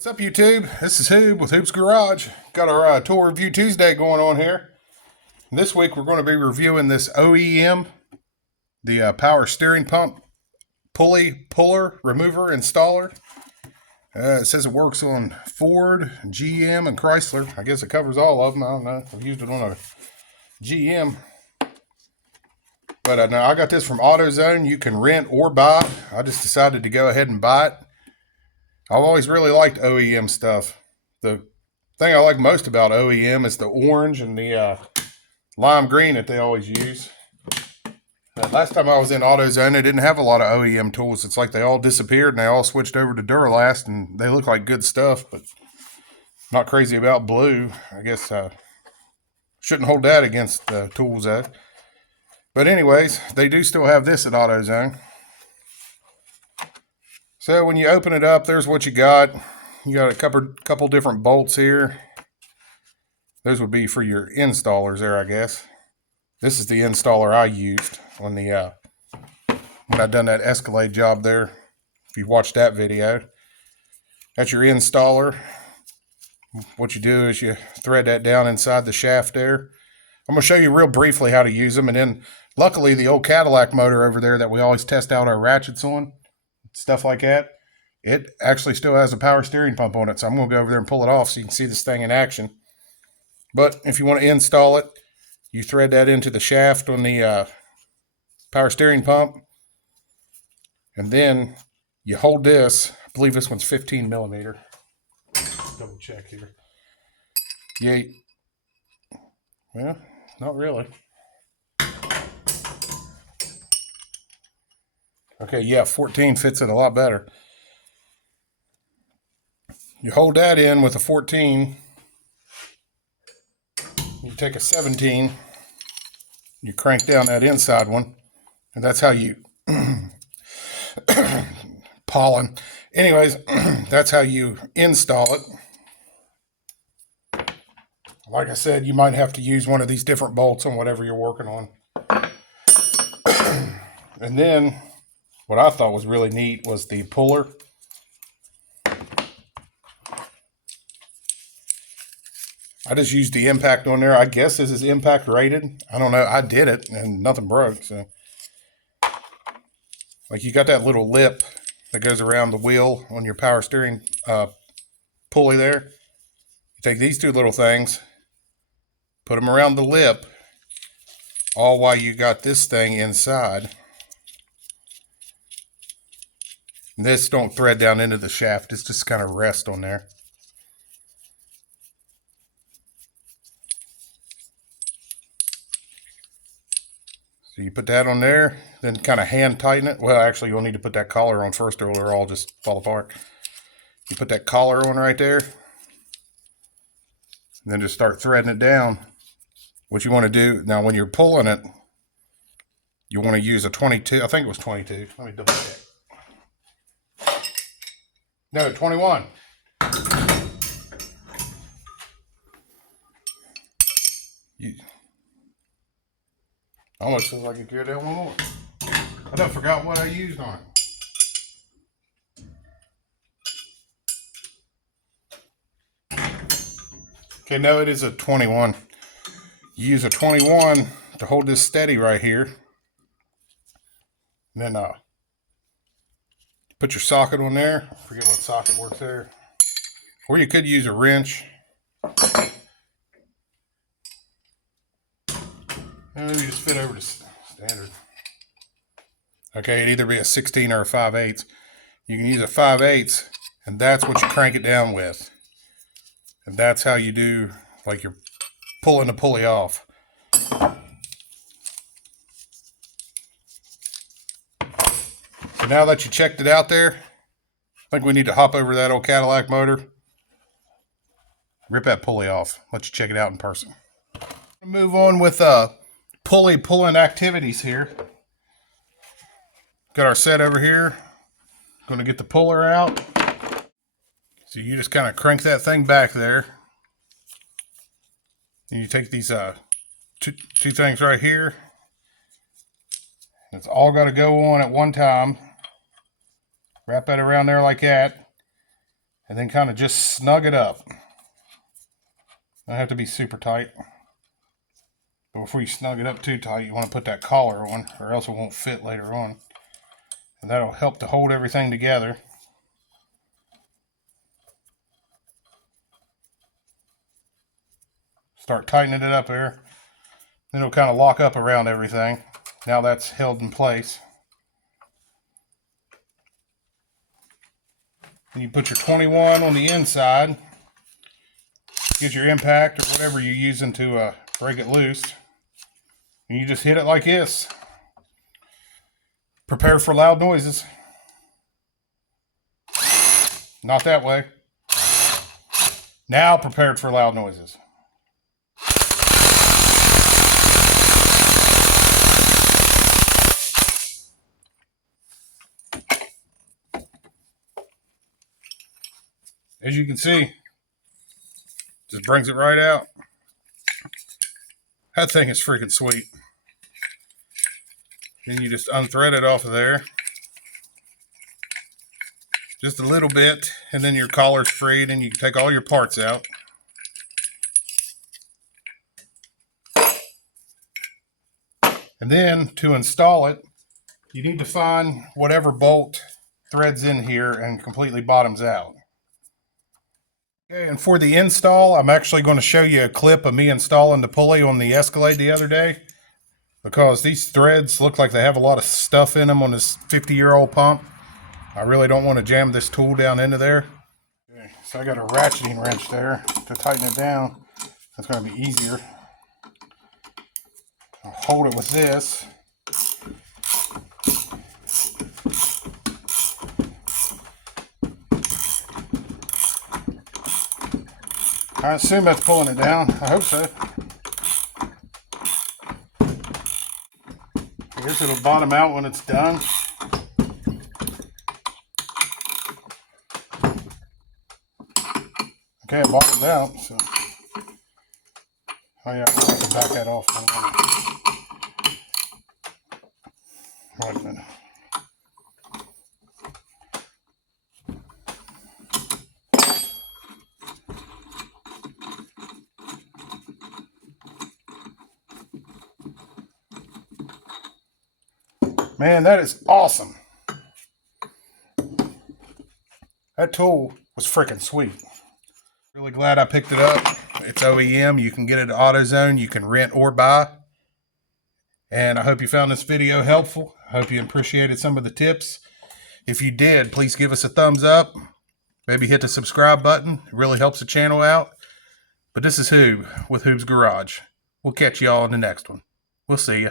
What's up, YouTube? This is Hoob with Hoob's Garage. Got our tool review Tuesday going on here. This week we're going to be reviewing this OEM, the power steering pump pulley puller remover installer. It says it works on Ford, GM, and Chrysler. I guess it covers all of them. I don't know. I've used it on a GM. But now I got this from AutoZone. You can rent or buy. I just decided to go ahead and buy it. I've always really liked OEM stuff. The thing I like most about OEM is the orange and the lime green that they always use. Last time I was in AutoZone, they didn't have a lot of OEM tools. It's like they all disappeared and they all switched over to Duralast, and they look like good stuff, but not crazy about blue. I guess shouldn't hold that against the tools though. But anyways, they do still have this at AutoZone. So when you open it up, there's what you got. You got a couple different bolts here. Those would be for your installers there, I guess. This is the installer I used on the when I done that Escalade job there. If you watched that video, that's your installer. What you do is you thread that down inside the shaft there. I'm going to show you real briefly how to use them, and then luckily the old Cadillac motor over there that we always test out our ratchets on, stuff like that, it actually still has a power steering pump on it. So I'm going to go over there and pull it off so you can see this thing in action. But if you want to install it, you thread that into the shaft on the power steering pump. And then you hold this. I believe this one's 15 millimeter. Double check here. Yeah. Well, not really. Okay, yeah, 14 fits it a lot better. You hold that in with a 14. You take a 17. You crank down that inside one. And that's how you... pollen. Anyways, that's how you install it. Like I said, you might have to use one of these different bolts on whatever you're working on. And then... what I thought was really neat was the puller. I just used the impact on there. I guess this is impact rated. I don't know. I did it and nothing broke. So, like, you got that little lip that goes around the wheel on your power steering pulley there. You take these two little things, put them around the lip, all while you got this thing inside. This don't thread down into the shaft. It's just kind of rest on there. So you put that on there, then kind of hand tighten it. Well, actually, you'll need to put that collar on first or it'll all just fall apart. You put that collar on right there, and then just start threading it down. What you want to do, now when you're pulling it, you want to use a 22. I think it was 22. Let me double check. No, 21. You almost feels like you could that one more. I done forgot what I used on it. Okay, no, it is a 21. You use a 21 to hold this steady right here. And then put your socket on there. I forget what socket works there. Or you could use a wrench. And maybe just fit over to standard. Okay, it'd either be a 16 or a 5/8. You can use a 5/8, and that's what you crank it down with. And that's how you do, like, you're pulling the pulley off. So now that you checked it out there, I think we need to hop over that old Cadillac motor, rip that pulley off. Let you check it out in person. Move on with pulley pulling activities here. Got our set over here. Going to get the puller out. So you just kind of crank that thing back there. And you take these two things right here. It's all got to go on at one time. Wrap that around there like that. and then kind of just snug it up. Don't have to be super tight. But before you snug it up too tight, you want to put that collar on, or else it won't fit later on. And that'll help to hold everything together. Start tightening it up there. Then it'll kind of lock up around everything. Now that's held in place. And you put your 21 on the inside. Get your impact or whatever you're using to break it loose. And you just hit it like this. Prepare for loud noises. Not that way. Now prepared for loud noises. As you can see, just brings it right out. That thing is freaking sweet. Then you just unthread it off of there. Just a little bit, and then your collar's freed, and you can take all your parts out. And then to install it, you need to find whatever bolt threads in here and completely bottoms out. Okay, and for the install, I'm actually going to show you a clip of me installing the pulley on the Escalade the other day, because these threads look like they have a lot of stuff in them on this 50-year-old pump. I really don't want to jam this tool down into there. Okay, so I got a ratcheting wrench there to tighten it down. That's going to be easier. I'll hold it with this. I assume that's pulling it down. I hope so. I guess it'll bottom out when it's done. Okay, it bottomed out, so. Oh yeah, I have to back that off. Wait a minute. Man, that is awesome. That tool was freaking sweet. Really glad I picked it up. It's OEM. You can get it at AutoZone. You can rent or buy. And I hope you found this video helpful. I hope you appreciated some of the tips. If you did, please give us a thumbs up. Maybe hit the subscribe button. It really helps the channel out. But this is Hoob with Hoob's Garage. We'll catch y'all in the next one. We'll see ya.